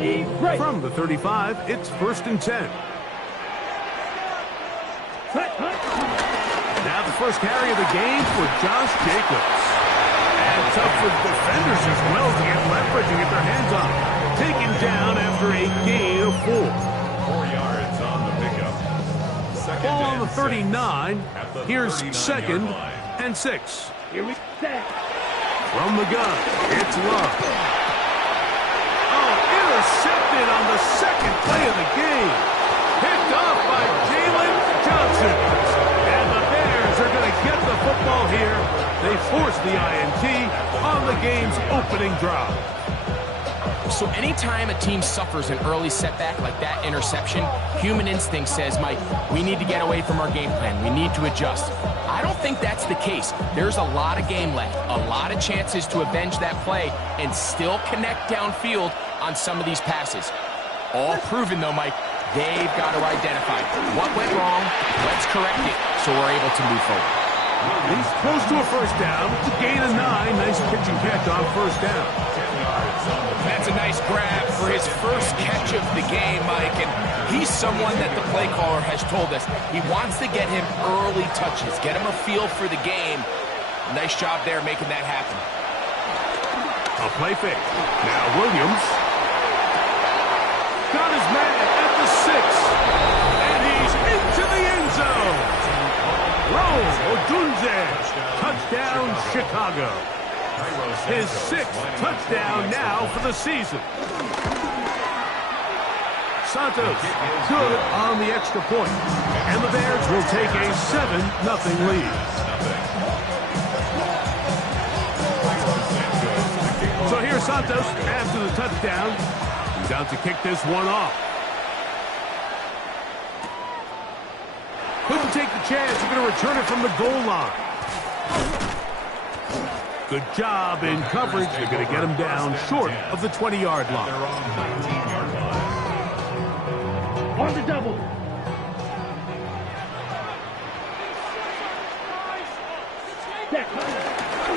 Ready, break. From the 35, it's 1st and 10. Now the first carry of the game for Josh Jacobs. And tough for the defenders as well to get leverage and get their hands on him. Taken down after a gain of 4. 4 yards on the pickup. Ball on the 39. Here's 2nd and 6. Here we go. From the gun, it's Love. Oh, intercepted on the second play of the game. Picked off by Jalen Johnson. And the Bears are going to get the football here. They force the INT on the game's opening drive. So anytime a team suffers an early setback like that interception, human instinct says, Mike, we need to get away from our game plan. We need to adjust. I don't think that's the case. There's a lot of game left, a lot of chances to avenge that play and still connect downfield on some of these passes. All proven, though, Mike, they've got to identify what went wrong, let's correct it, so we're able to move forward. He's close to a first down. It's a gain of 9. Nice pitch and catch on first down. That's a nice grab for his first catch of the game, Mike. And he's someone that the play caller has told us he wants to get him early touches, get him a feel for the game. Nice job there making that happen. A play fake. Now Williams. Got his man at the 6. And he's into the end zone. Odunze, touchdown Chicago. His 6th touchdown now for the season. Santos good on the extra point. And the Bears will take a 7-0 lead. So here's Santos after the touchdown. He's out to kick this one off. Couldn't take the chance. You're going to return it from the goal line. Good job in coverage. They're going to get him down short of the 20-yard line. On the double.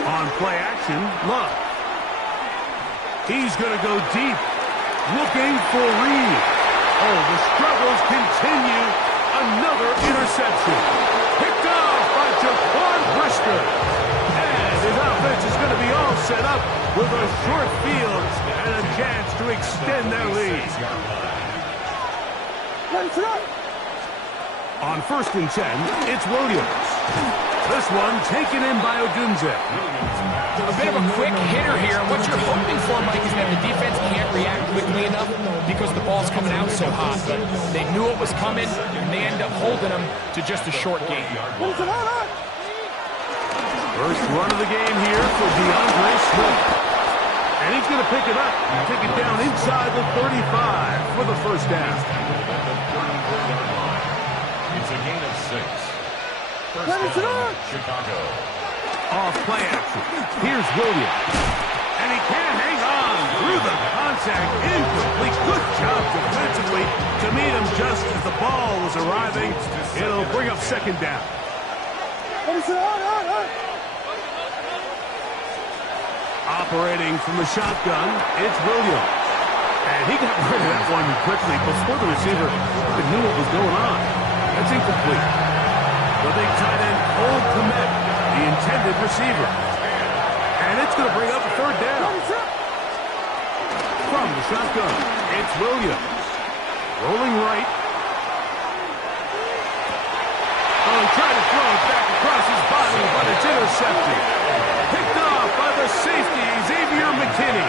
On play action, Love. He's going to go deep. Looking for Reed. Oh, the struggles continue. Another interception. Picked off by Jaquan Brisker. And his offense is going to be all set up with a short field and a chance to extend their lead. On 1st and 10, it's Williams. This one taken in by Odunze. A bit of a quick hitter here, and what you're hoping for, Mike, is that the defense can't react quickly enough because the ball's coming out so hot. But they knew it was coming, and they end up holding them to just a short gain. First run of the game here for DeAndre Swift. And he's going to pick it up and take it down inside the 35 for the first down. It's a gain of 6. First down, Chicago. Off play action. Here's Williams. And he can't hang on through the contact. Incomplete. Good job defensively to meet him just as the ball was arriving. It'll bring up 2nd down. Operating from the shotgun, it's Williams. And he got rid of that one quickly before the receiver even knew what was going on. That's incomplete. The big tight end, Old Komet, the intended receiver. And it's going to bring up a 3rd down. From the shotgun, it's Williams. Rolling right. Oh, he tried to throw it back across his body, but it's intercepted. Picked off by the safety, Xavier McKinney.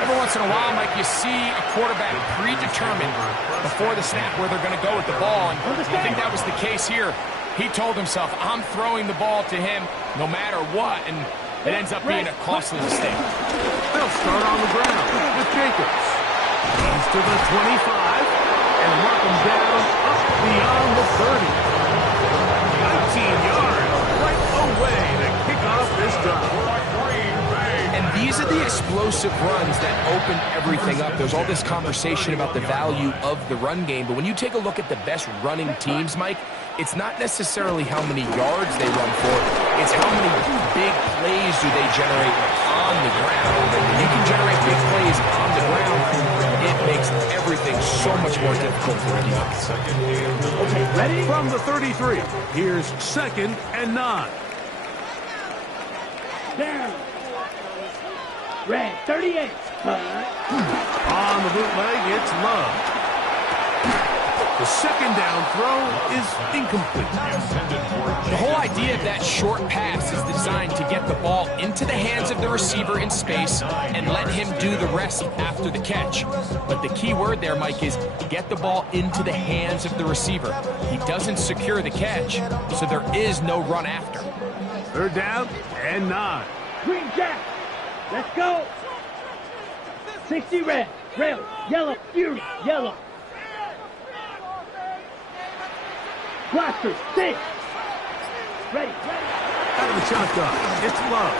Every once in a while, Mike, you see a quarterback predetermined before the snap where they're going to go with the ball, and I think that was the case here. He told himself, I'm throwing the ball to him no matter what, and it ends up being a costly mistake. They'll start on the ground with Jacobs. He's to the 25, and mark him down up beyond the 30. 19 yards right away to kick off this drive. And these are the explosive runs that opened everything up. There's all this conversation about the value of the run game, but when you take a look at the best running teams, Mike, it's not necessarily how many yards they run for, it's how many big plays do they generate on the ground. And when you can generate big plays on the ground, it makes everything so much more difficult for a defense. Okay, ready? From the 33, here's 2nd and 9. Down. Red, 38. On the bootleg, it's Love. The 2nd down throw is incomplete. The whole idea of that short pass is designed to get the ball into the hands of the receiver in space and let him do the rest after the catch. But the key word there, Mike, is get the ball into the hands of the receiver. He doesn't secure the catch, so there is no run after. 3rd down and 9. Green Jack. Let's go. 60 red. Red. Yellow. Fury. Yellow. Blaster. 6. Ready. Out of the shotgun, it's Love.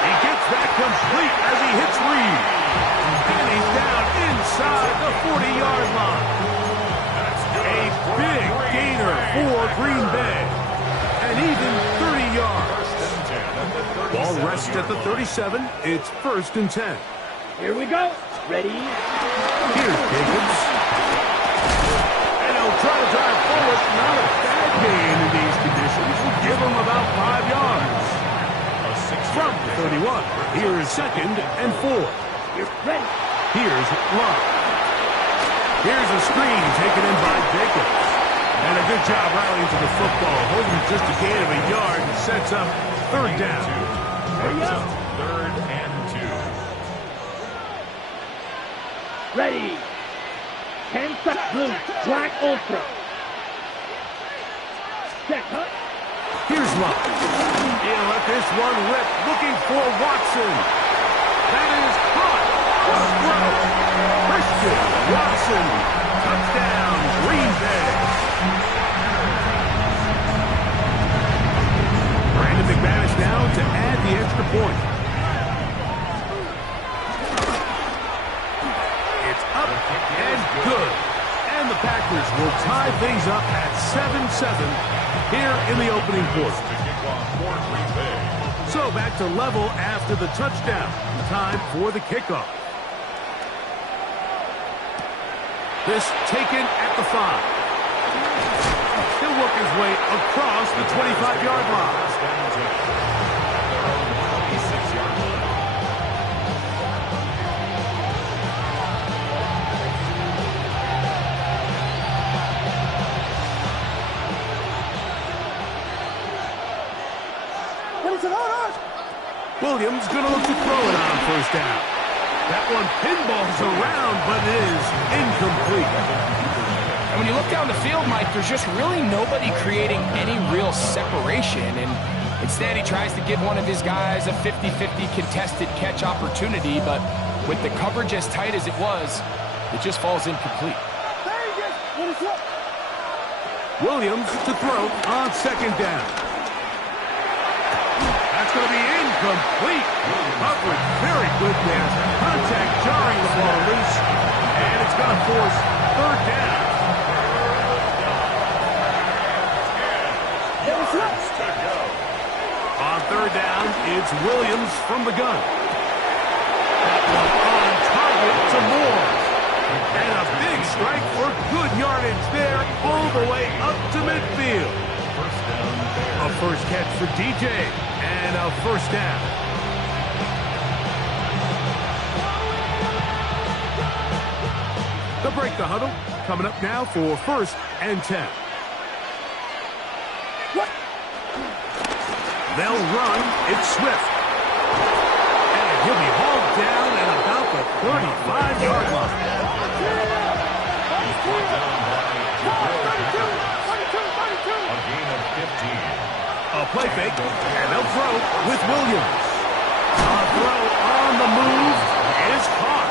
He gets that complete as he hits Reed. And he's down inside the 40-yard line. A big gainer for Green Bay. And even 30 yards. Ball rests at the 37. It's 1st and 10. Here we go. Ready. Here's Jacobs. And he'll try to drive forward. Not a bad gain in these conditions. Will give him about 5 yards. From the 31, here's 2nd and 4. You're ready. Here's Love. Here's a screen taken in by Jacobs. And a good job rallying to the football. Holding just a gain of a yard and sets up 3rd down. Hurry up. 3rd and 2. Ready. 10 seconds. Blue. Black Ultra. Check, huh? Here's Love. He'll let this one rip. Looking for Watson. That is caught. Christian Watson. Touchdown, Green Bay. Brandon McManus now to add the extra point. It's up and good. And the Packers will tie things up at 7-7 here in the opening quarter. So back to level after the touchdown. Time for the kickoff. This taken at the 5. He'll work his way across the 25-yard line. Williams going to look to throw it on 1st down. That one pinballs around, but it is incomplete. And when you look down the field, Mike, there's just really nobody creating any real separation. And instead, he tries to give one of his guys a 50-50 contested catch opportunity. But with the coverage as tight as it was, it just falls incomplete. Williams to throw on 2nd down. That's going to be incomplete. Coverage very good there. Contact jarring the ball loose. And it's going to force 3rd down. On 3rd down, it's Williams from the gun. That one on target to Moore. And a big strike for good yardage there all the way up to midfield. A 1st catch for DJ. And a 1st down. They'll break the huddle. Coming up now for 1st and 10. They'll run. It's Swift. And he'll be hauled down at about the 35-yard line. A gain of 15. A play fake, and they'll throw with Williams. A throw on the move is caught.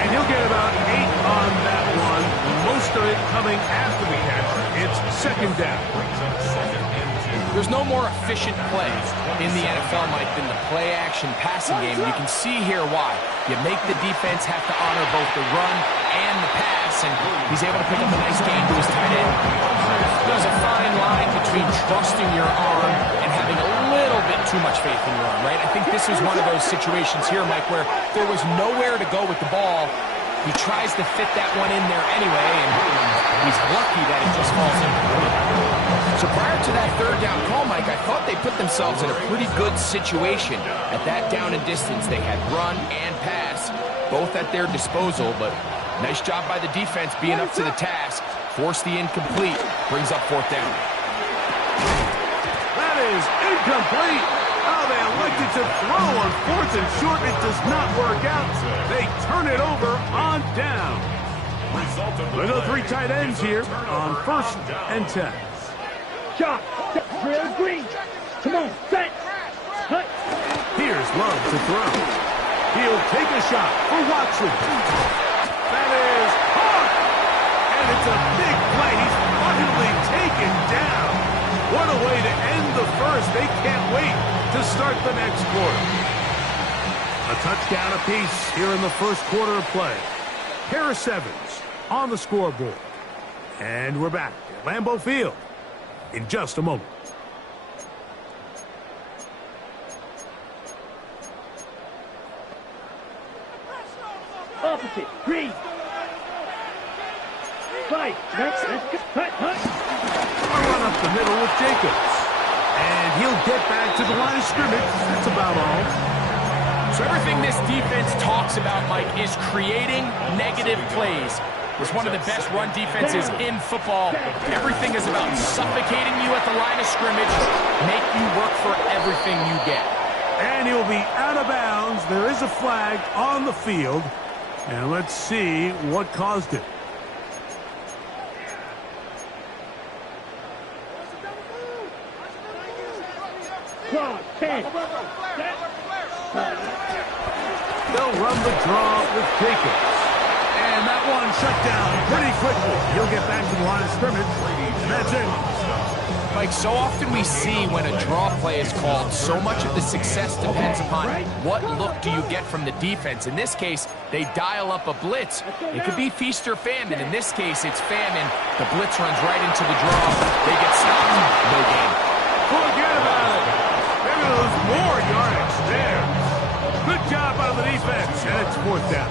And he'll get about 8 on that one. Most of it coming after the catch. It's 2nd down. Brings up 2nd and 2. There's no more efficient play in the NFL, Mike, than the play-action passing game. You can see here why. You make the defense have to honor both the run and the pass, and he's able to pick up a nice gain to his tight end. There's a fine line between trusting your arm and having a little bit too much faith in your arm, right? I think this was one of those situations here, Mike, where there was nowhere to go with the ball. He tries to fit that one in there anyway, and he's lucky that it just falls in. So prior to that third down call, Mike, I thought they put themselves in a pretty good situation. At that down and distance, they had run and pass, both at their disposal, but nice job by the defense being up to the task. Force the incomplete, brings up fourth down. That is incomplete. Oh, they elected to throw on fourth and short. It does not work out. They turn it over on down. We go 3 tight ends here on 1st and 10. Shot. Drill green. Come on. Set. Hut. Here's Love to throw. He'll take a shot for Watson. That is hard. And it's a big play. He's finally taken down. What a way to end the first. They can't wait to start the next quarter. A touchdown apiece here in the first quarter of play. Pair of 7s on the scoreboard. And we're back at Lambeau Field in just a moment. Opposite. Green. Fight. Let's go. Hut. Hut. A run up the middle with Jacobs. And he'll get back to the line of scrimmage. That's about all. So everything this defense talks about, Mike, is creating negative plays. It's one of the best run defenses in football. Everything is about suffocating you at the line of scrimmage, make you work for everything you get. And he'll be out of bounds. There is a flag on the field. And let's see what caused it. Cross. 10. They'll run the draw with Jacobs. And that one shut down pretty quickly. He'll get back to the line of scrimmage. And that's it. Mike, so often we see when a draw play is called, so much of the success depends upon what look do you get from the defense. In this case, they dial up a blitz. It could be feast or famine. In this case, it's famine. The blitz runs right into the draw. They get stopped. No gain. Forget about it. Maybe there's more yardage there. Good job by the defense. And it's 4th down.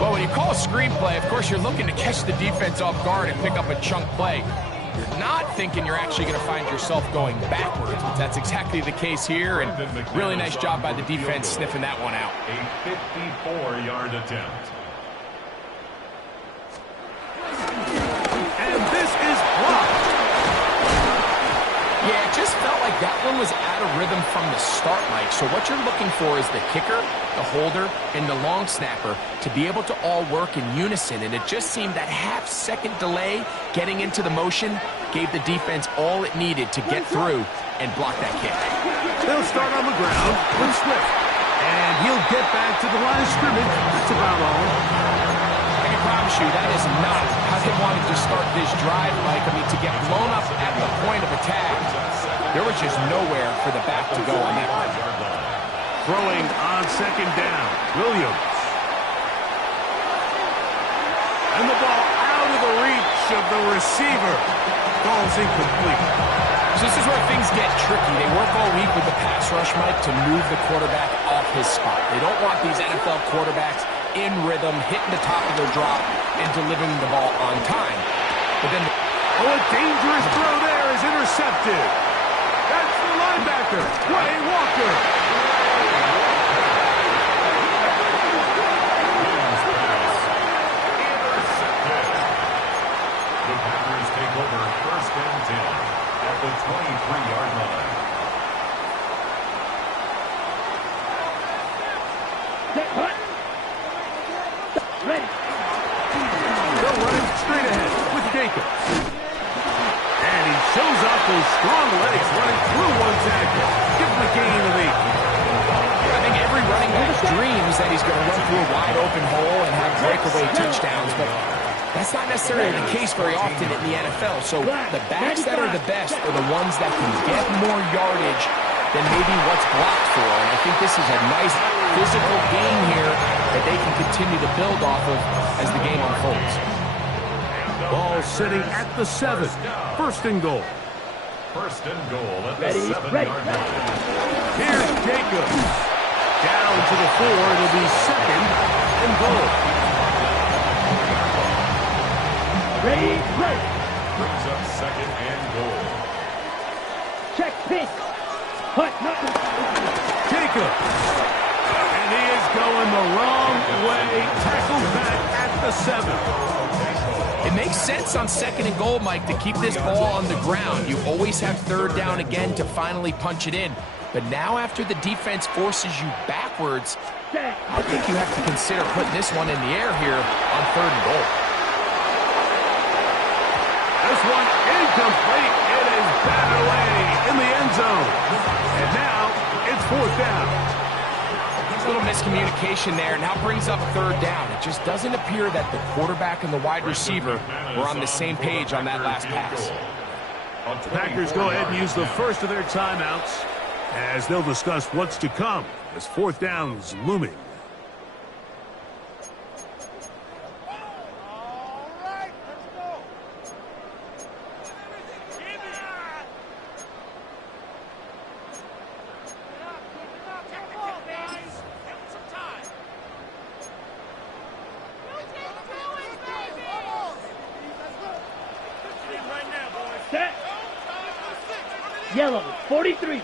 Well, when you call a screenplay, of course, you're looking to catch the defense off guard and pick up a chunk play. You're not thinking you're actually going to find yourself going backwards, but that's exactly the case here, and really nice job by the defense sniffing that one out. A 54-yard attempt. And this is blocked. Yeah, it just felt like that one was out of rhythm from the start, Mike. So what you're looking for is the kicker, the holder, and the long snapper to be able to all work in unison. And it just seemed that half-second delay getting into the motion gave the defense all it needed to get through and block that kick. They'll start on the ground with Swift. And he'll get back to the line of scrimmage. That's about all. I can promise you that is not how they wanted to start this drive, Mike. I mean, to get blown up at the point of attack, there was just nowhere for the back to go on that one. Throwing on 2nd down, Williams. And the ball out of the reach of the receiver. Ball's incomplete. So this is where things get tricky. They work all week with the pass rush, Mike, to move the quarterback off his spot. They don't want these NFL quarterbacks in rhythm, hitting the top of their drop, and delivering the ball on time. But then, a dangerous throw there is intercepted. That's the linebacker, Quay Walker. The Packers take over 1st and 10 at the 23-yard line. Ready. They'll run it straight ahead with Jacobs. And he shows off those strong legs running through one tackle. Give him a gain of 8. I think every running back dreams that he's going to run through a wide open hole and have breakaway touchdowns, but that's That's not necessarily the case very often in the NFL. So the backs that are the best are the ones that can get more yardage than maybe what's blocked for. And I think this is a nice physical game here that they can continue to build off of as the game unfolds. Ball sitting at the 7. First and goal. First and goal at the 7-yard line. Here's Jacobs. Down to the 4. It'll be second and goal. Ready, play. Brings up second and goal. Check pitch. Hut, nothing. Jacobs. And he is going the wrong way. Tackled back at the 7. It makes sense on second and goal, Mike, to keep this ball on the ground. You always have third down again to finally punch it in. But now after the defense forces you backwards, I think you have to consider putting this one in the air here on third and goal. This one incomplete. It is batted away in the end zone. And now it's fourth down. A little miscommunication there. Now brings up third down. It just doesn't appear that the quarterback and the wide receiver were on the same page on that last pass. The Packers go ahead and use the first of their timeouts as they'll discuss what's to come as fourth down's looming. Set. Yellow, 43.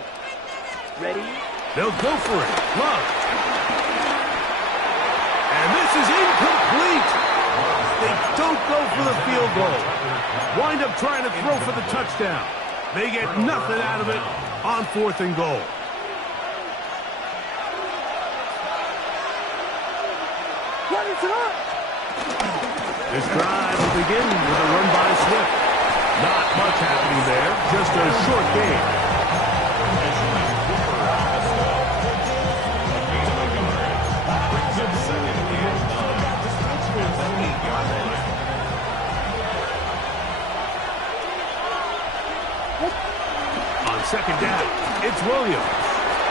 Ready? They'll go for it. Love. And this is incomplete. They don't go for the field goal. Wind up trying to throw for the touchdown. They get nothing out of it on fourth and goal. This drive will begin with a run by Swift. Not much happening there, just a short game. On second down, it's Williams.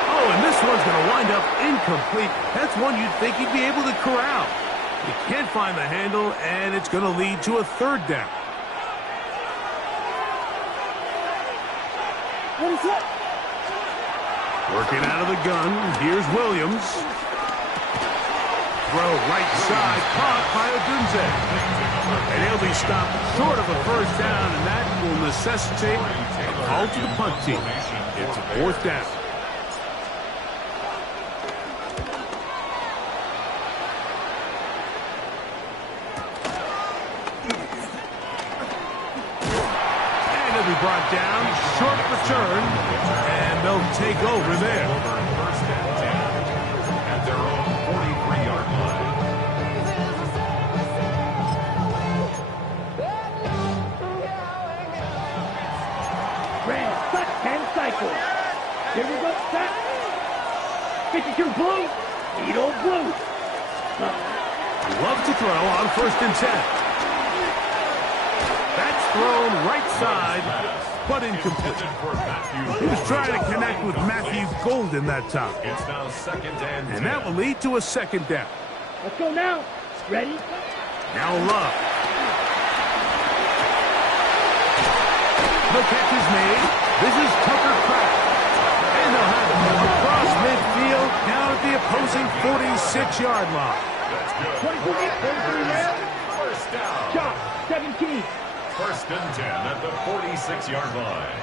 Oh, and this one's going to wind up incomplete. That's one you'd think he'd be able to corral. He can't find the handle, and it's going to lead to a third down. What is that? Working out of the gun, here's Williams. Throw right side, caught by Odunze. And he'll be stopped short of a first down, and that will necessitate a call to the punt team. It's fourth down. Brought down, short return, and they'll take over there. First and 10 at their own 43-yard line. Red, set, 10 cycles. Here we go, set. 52 blue, Edo blue. Love to throw on first and 10. That's thrown right side, but incomplete. He was trying to connect with Matthew Golden that time. It's now second and 10. And that will lead to a second down. Let's go now. Ready? Now Love. The catch is made. This is Tucker Kraft. And they'll have it across midfield down at the opposing 46-yard line. That's good. 23 left. First down. Shot, 17. First and 10 at the 46-yard line.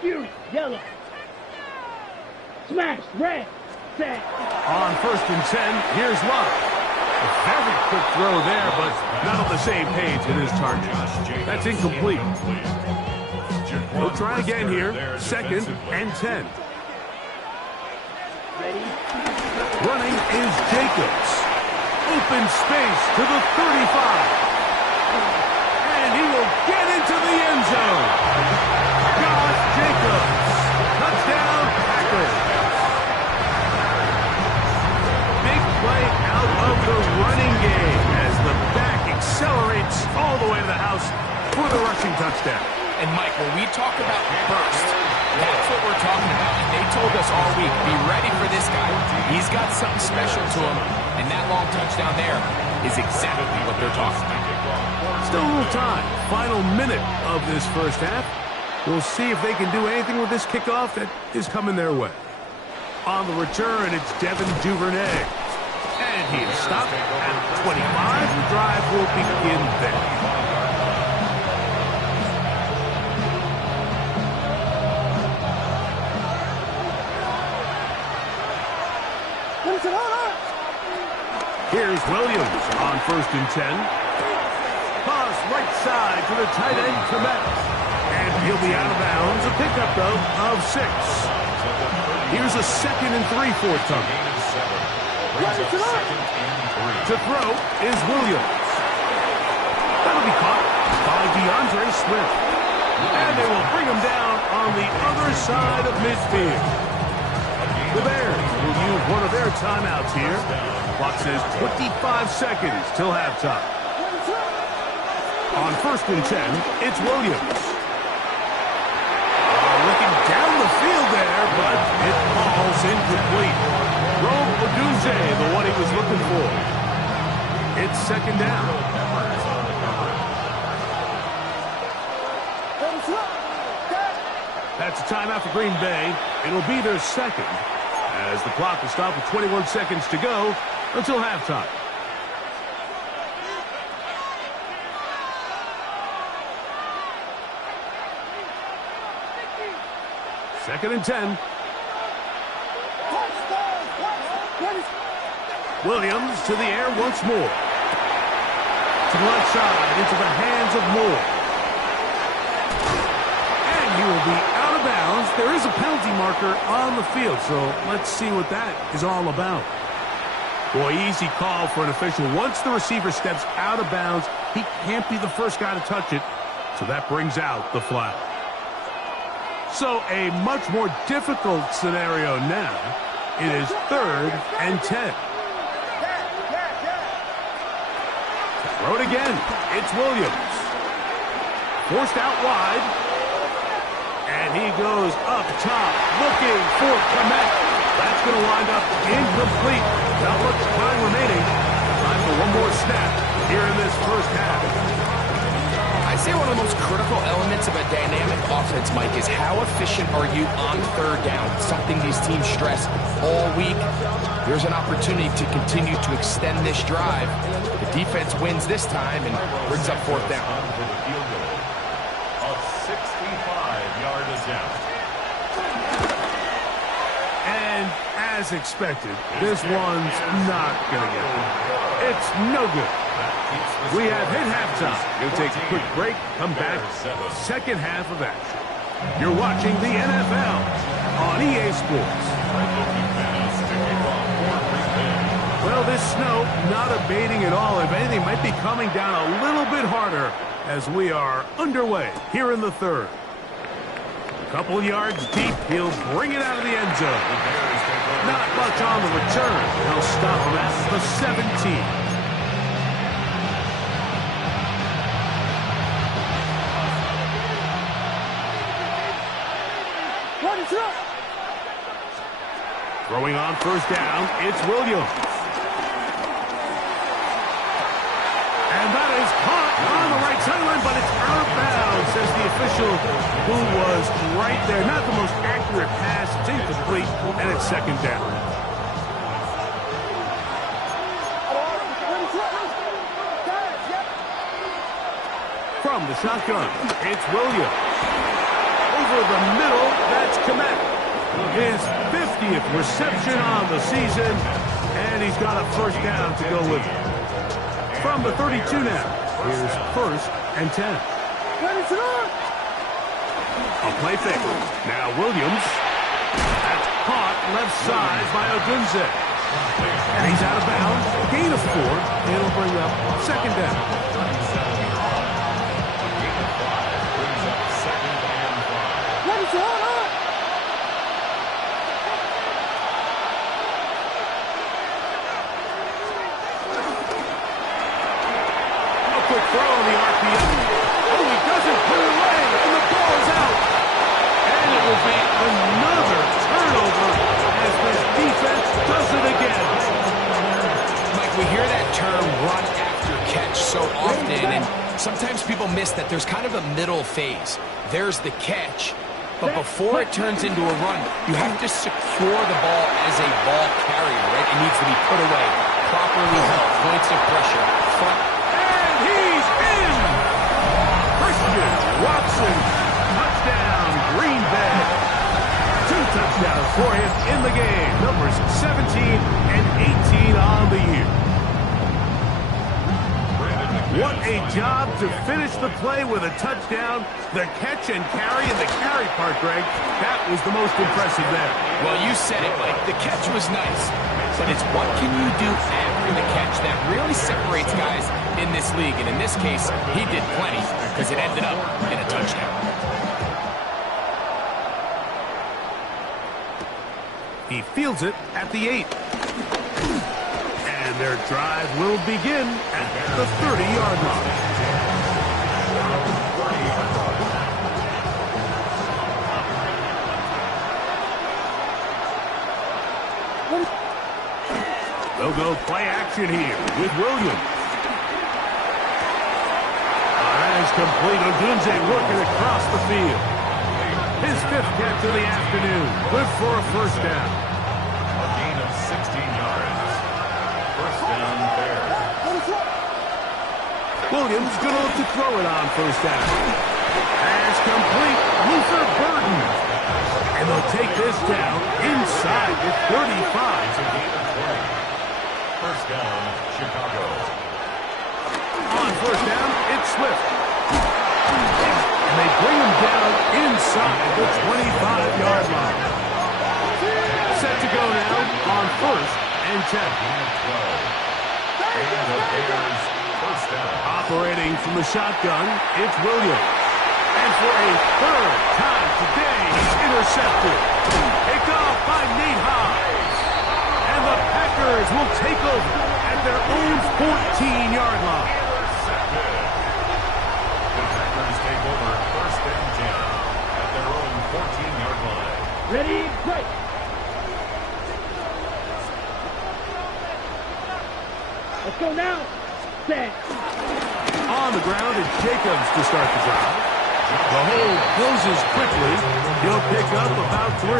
Fury, yellow. Smash, red, set. On first and 10, here's Love. A very quick throw there, but not on the same page in his target. That's incomplete. We'll try again here. Second and 10. Ready? Running is Jacobs. Open space to the 35. And he will get into the end zone. Josh Jacobs. Touchdown, Packers. Big play out of the running house for the rushing touchdown. And, Mike, when we talk about burst, that's what we're talking about. And they told us all week, be ready for this guy. He's got something special to him, and that long touchdown there is exactly what they're talking about. Still a little time. Final minute of this first half. We'll see if they can do anything with this kickoff that is coming their way. On the return, it's Devin Duvernay. And he is stopped at 25. The drive will begin there. Here's Williams on 1st and 10. Pass right side to the tight end, Penn. And he'll be out of bounds. A pickup, though, of 6. Here's a 2nd and 3 for Tucker. To throw is Williams. That'll be caught by DeAndre Swift. And they will bring him down on the other side of midfield. The Bears will use one of their timeouts here. Clock says 25 seconds till halftime. On 1st and 10, it's Williams. Looking down the field there, but it falls incomplete. Rome Odunze, the one he was looking for. It's 2nd down. That's a timeout for Green Bay. It'll be their 2nd. As the clock will stop with 21 seconds to go until halftime. Second and 10. Williams to the air once more. To the left side, into the hands of Moore. And he will be out of bounds. There is a penalty marker on the field, so let's see what that is all about. Boy, easy call for an official. Once the receiver steps out of bounds, he can't be the first guy to touch it, so that brings out the flag. So a much more difficult scenario now. It is 3rd and 10. Throw it again. It's Williams. Forced out wide. And he goes up top looking for Penn. That's going to wind up incomplete. Not much time remaining. Time for one more snap here in this first half. I say one of the most critical elements of a dynamic offense, Mike, is how efficient are you on 3rd down? Something these teams stress all week. There's an opportunity to continue to extend this drive. The defense wins this time and brings up 4th down. A 65-yard attempt. And as expected, this one's not going to get it. It's no good. We have hit halftime. We'll take a quick break, come back, 2nd half of action. You're watching the NFL on EA Sports. Well, this snow not abating at all. If anything, might be coming down a little bit harder as we are underway here in the 3rd. A couple yards deep, he'll bring it out of the end zone. Not much on the return. He'll stop him at the 17. Throwing on 1st down, it's Williams. And that is caught on the right sideline, but it's out of bounds, says the official who was right there. Not the most accurate pass. It's incomplete, and it's 2nd down. From the shotgun, it's Williams. Over the middle, that's Penn. His 50th reception on the season, and he's got a 1st down to go with it. From the 32 now, here's 1st and 10. A play fake. Now Williams. That's caught left side by Odunze. And he's out of bounds. Gain of 4. It'll bring up 2nd down. Quick throw on the RPO. term run after catch so often, and sometimes people miss that there's kind of a middle phase. There's the catch, but before it turns into a run, you have to secure the ball as a ball carrier, right? It needs to be put away, properly held, points of pressure, front. And he's in! Christian Watson, touchdown, Green Bay. 2 touchdowns for him in the game. Numbers 17 and 18 on the year. What a job to finish the play with a touchdown. The catch and carry, and the carry part, Greg, that was the most impressive there. Well, you said it, Mike. The catch was nice, but it's what can you do after the catch that really separates guys in this league. And in this case, he did plenty because it ended up in a touchdown. He fields it at the 8. And their drive will begin at the 30-yard line. They'll go play action here with Williams. That is complete. Odunze working across the field. His 5th catch of the afternoon. Good for a first down. A gain of 16 yards. First down, Bears. Williams going to look to throw it on first down. Pass complete. Luther Burton. And they'll take this down inside the 35. A gain of 20. First down, Chicago. On first down, it's Swift. And they bring him down inside the 25-yard line. Set to go now on first and 10. And the Bears first down. Operating from the shotgun, it's Williams. And for a 3rd time today, he's intercepted. Picked off by Nate Hines. And the Packers will take over at their own 14-yard line. Take over first and 10 at their own 14-yard line. Ready, break. Let's go now. Set. On the ground, it's Jacobs to start the drive. The hold closes quickly. He'll pick up about 3.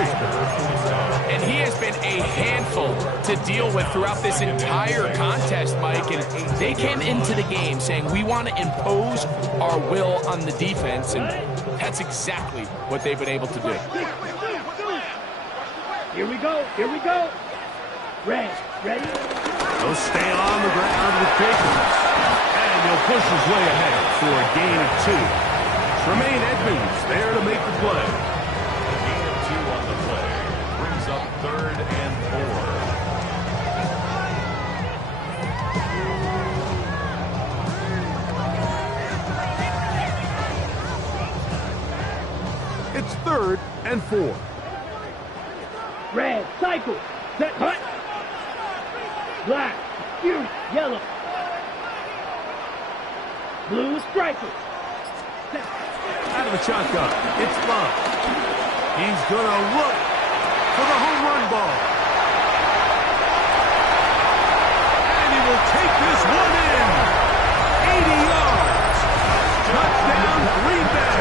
And he has been a handful to deal with throughout this entire contest, Mike. And they came into the game saying, we want to impose our will on the defense. And that's exactly what they've been able to do. Here we go. Here we go. Ready. He'll stay on the ground with Jacobs. And he'll push his way ahead for a gain of 2. Tremaine Edmonds there to make the play. A gain of 2 on the play. Brings up 3rd and 4. It's 3rd and 4. Red, cycle. Set, hut. Black, fury, yellow. Blue, striker. Set. Out of the shotgun, it's Love. He's going to look for the home run ball. And he will take this one in. 80 yards. Touchdown, Green Bay.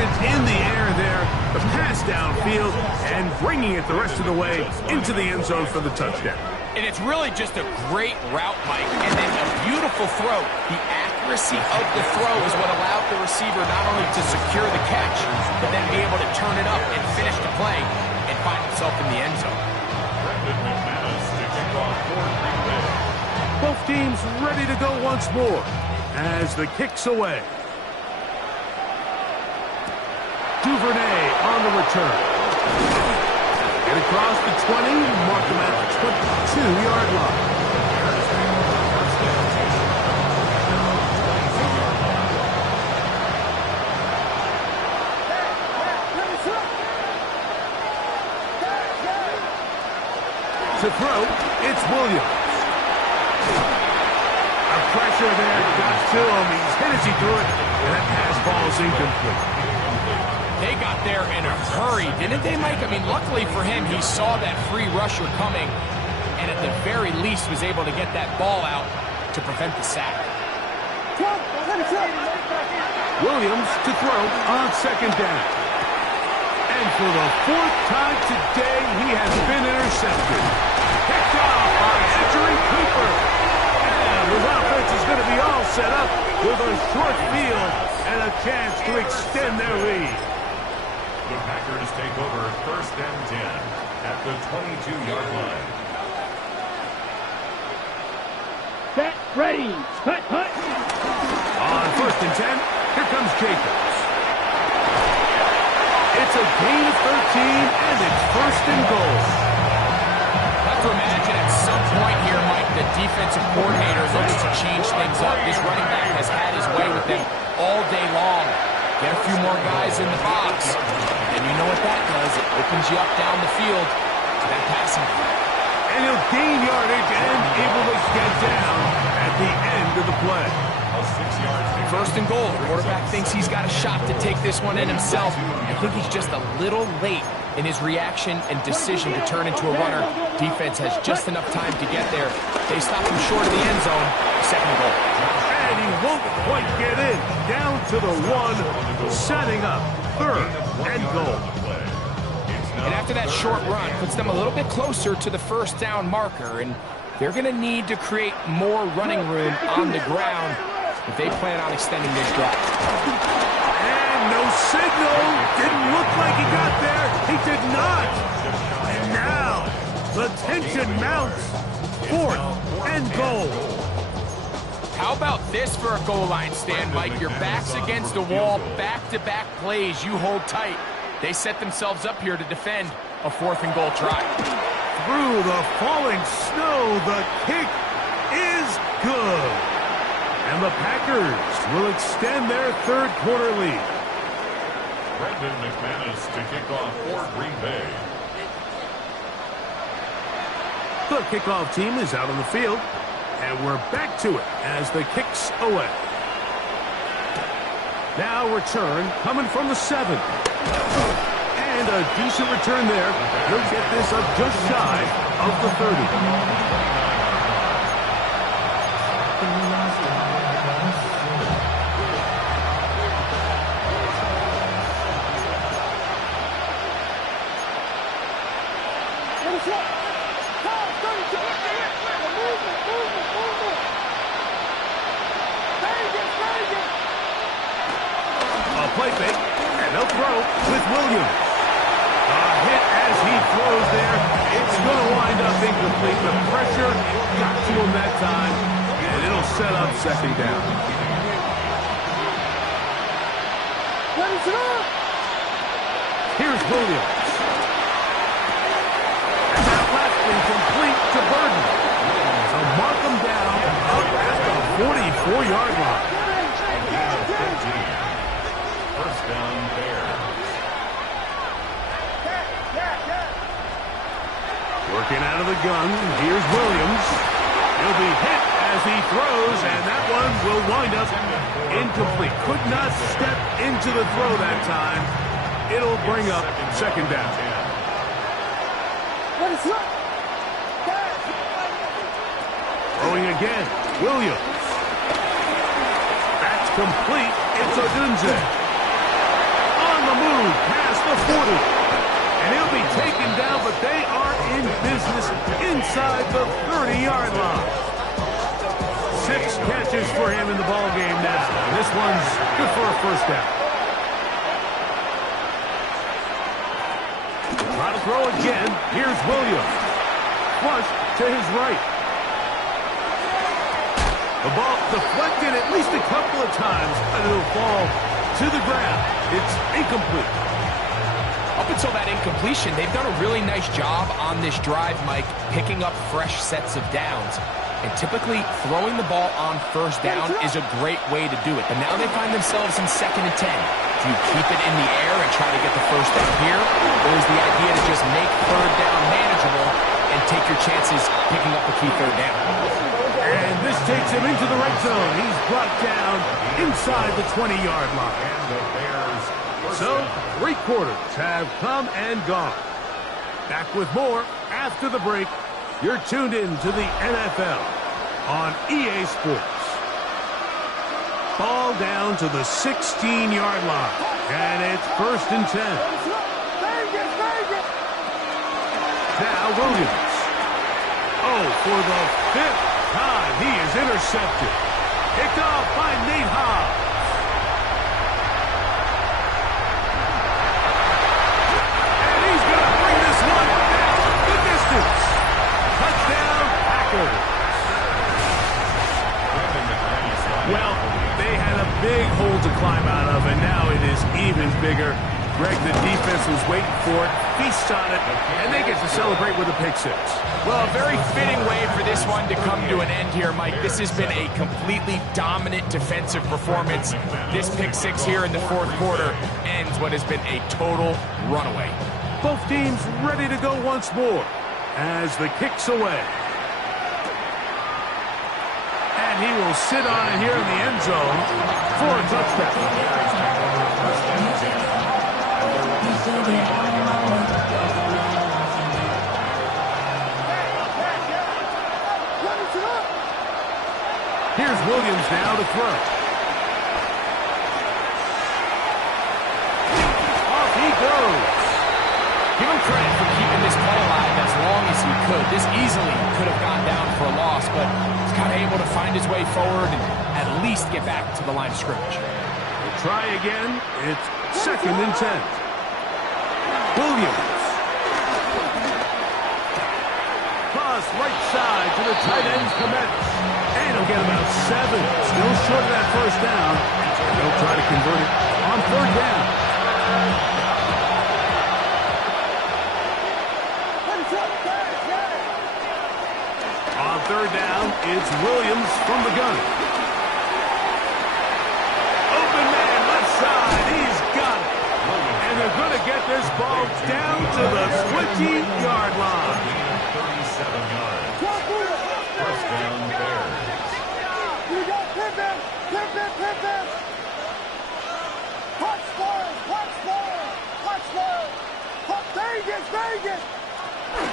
In the air there, the pass downfield, and bringing it the rest of the way into the end zone for the touchdown. And it's really just a great route, Mike, and then a beautiful throw. The accuracy of the throw is what allowed the receiver not only to secure the catch, but then be able to turn it up and finish the play and find himself in the end zone. Brendan McManus to kick off for Green Bay. Both teams ready to go once more as the kick's away. Duvernay on the return. Get across the 20, mark him at the 22-yard line. To throw, it's Williams. A pressure there got to him. He's hit as he threw it, and that pass ball's incomplete. They got there in a hurry, didn't they, Mike? I mean, luckily for him, he saw that free rusher coming, and at the very least was able to get that ball out to prevent the sack. Williams to throw on second down. And for the fourth time today, he has been intercepted. Picked off by Edgerrin Cooper. And his offense is going to be all set up with a short field and a chance to extend their lead. The Packers take over 1st and 10 at the 22-yard line. Set, ready, cut, cut. On 1st and 10, here comes Jacobs. It's a gain of 13, and it's 1st and goal. I have to imagine at some point here, Mike, the defensive coordinator looks to change things up. This running back has had his way with them all day long. Get a few more guys in the box, and you know what that does. It opens you up down the field to that passing play. And he'll gain yardage and able to get down at the end of the play. 1st and goal. The quarterback thinks he's got a shot to take this one in himself. I think he's just a little late in his reaction and decision to turn into a runner. Defense has just enough time to get there. They stop him short of the end zone. 2nd goal. And he won't quite get in. Down to the 1, setting up 3rd and goal. And after that short run, puts them a little bit closer to the 1st down marker, and they're going to need to create more running room on the ground if they plan on extending this drive. And no signal. Didn't look like he got there. He did not. And now the tension mounts. 4th and goal. How about this for a goal line stand, Mike? Your back's against the wall, back-to-back plays. You hold tight. They set themselves up here to defend a 4th and goal try. Through the falling snow, the kick is good. And the Packers will extend their 3rd quarter lead. Brendan McManus to kick off for Green Bay. The kickoff team is out on the field, and we're back to it as the kick's away. Now return coming from the 7. And a decent return there. He'll get this up just shy of the 30. Play fake, and they'll throw with Williams. A hit as he throws there. It's going to wind up incomplete. The pressure got to him that time, and it'll set up 2nd down. Here's Williams. And that left incomplete to Burden. So mark him down up at the 44-yard line. 1st down Bears. Working out of the gun, here's Williams. He'll be hit as he throws, and that one will wind up incomplete. Could not step into the throw that time. It'll bring up 2nd down. Throwing again, Williams. That's complete. It's Odunze. On the move, past the 40. And he'll be taken down, but they are in business inside the 30-yard line. 6 catches for him in the ballgame now. This one's good for a 1st down. Try to throw again. Here's Williams. Flush to his right. The ball deflected at least a couple of times, and it'll fall to the ground. It's incomplete. Up until that incompletion, they've done a really nice job on this drive, Mike, picking up fresh sets of downs. And typically, throwing the ball on 1st down is a great way to do it. But now they find themselves in 2nd and 10. Do you keep it in the air and try to get the 1st down here? Or is the idea to just make 3rd down manageable and take your chances picking up a key third down. And this takes him into the red zone. He's brought down inside the 20-yard line. So, 3 quarters have come and gone. Back with more after the break. You're tuned in to the NFL on EA Sports. Ball down to the 16-yard line. And it's 1st and 10. Now Williams. Oh, for the 5th time, he is intercepted. Picked off by Nate Hobbs. And he's going to bring this one back the distance. Touchdown, Packers. Well, they had a big hole to climb out of, and now it is even bigger. Greg, the defense was waiting for it, feasts on it, and they get to celebrate with a pick six. Well, a very fitting way for this one to come to an end here, Mike. This has been a completely dominant defensive performance. This pick six here in the 4th quarter ends what has been a total runaway. Both teams ready to go once more as the kick's away. And he will sit on it here in the end zone for a touchdown. Here's Williams now to throw. Off he goes. Give him credit for keeping this play alive as long as he could. This easily could have gone down for a loss, but he's kind of able to find his way forward and at least get back to the line of scrimmage. We'll try again. It's 2nd and 10. Williams. Cross right side to the tight end's Komet. And he'll get about 7. Still short of that 1st down. They'll try to convert it on 3rd down. On 3rd down, it's Williams from the gun. Open man, left side. He's got it. And they're going to get this ball down to the 20-yard line. 37 yards. 1st down, Bears.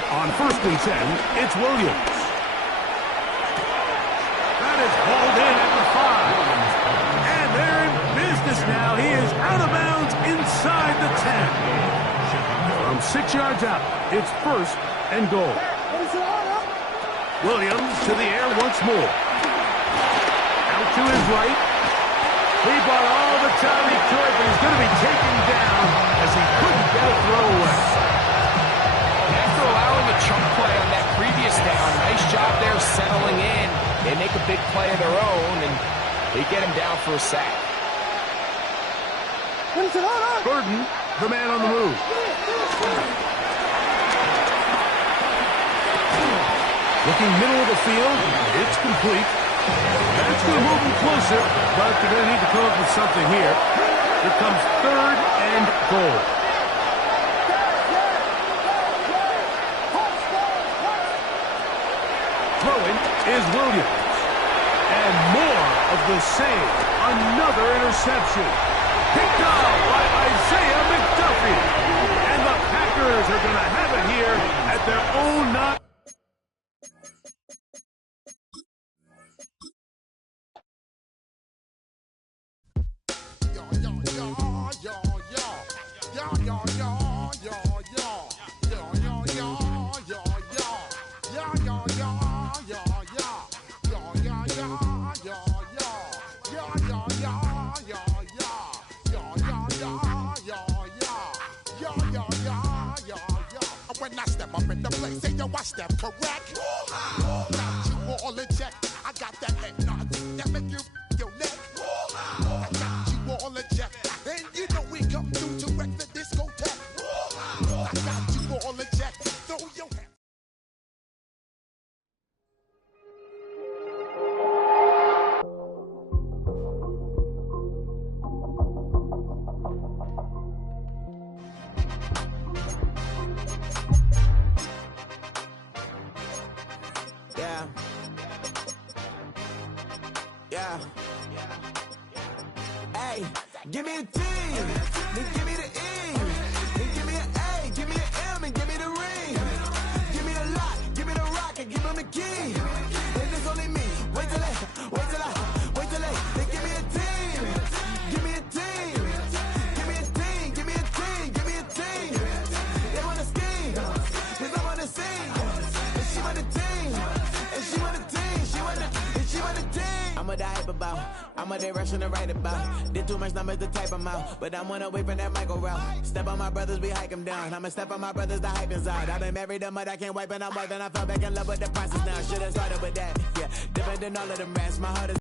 On 1st and 10, it's Williams. That is hauled in at the 5. And they're in business now. He is out of bounds inside the 10. From 6 yards out, it's 1st and goal. Williams to the air once more. Out to his right. He bought all the time he could, but he's going to be taken down as he couldn't get a throw away. After allowing a chunk play on that previous down, nice job there settling in. They make a big play of their own, and they get him down for a sack. Burden, the man on the move. Looking middle of the field, it's complete. That's going to move him closer, but they're going to need to come up with something here. Here comes 3rd and goal. Throwing is Williams. And more of the same. Another interception. Picked off by Isaiah McDuffie. And the Packers are going to have it here at their own 9. When I step up in the place, say yo, I step correct. Got you all in check. I got that head nod that make you your neck. I got you all in check. And you know we come through to wreck the discotheque. I got you all in check. Throw your hands. Yeah. Hey, give me a T, then give me the E, then give me an A, give me an M, and give me the ring. Give me the lock, give me the rock, and give them the key. And it's only me. Wait till then give me a team. Give me a team. Give me a team. Give me a team. Give me a team. They wanna scheme, 'cause I wanna sing. And she want the team. And she want the team. She want the team. I'm a hype about. I'm a day rushing to write about. Did too much numbers to type them out. But I'm one away from that Michael route. Step on my brothers, we hike them down. I'ma step on my brothers, the hype inside. I've been married to mud, I can't wipe and I'm more than I fell back in love with the process now. Should've started with that. Yeah, different than all of them rats. My heart is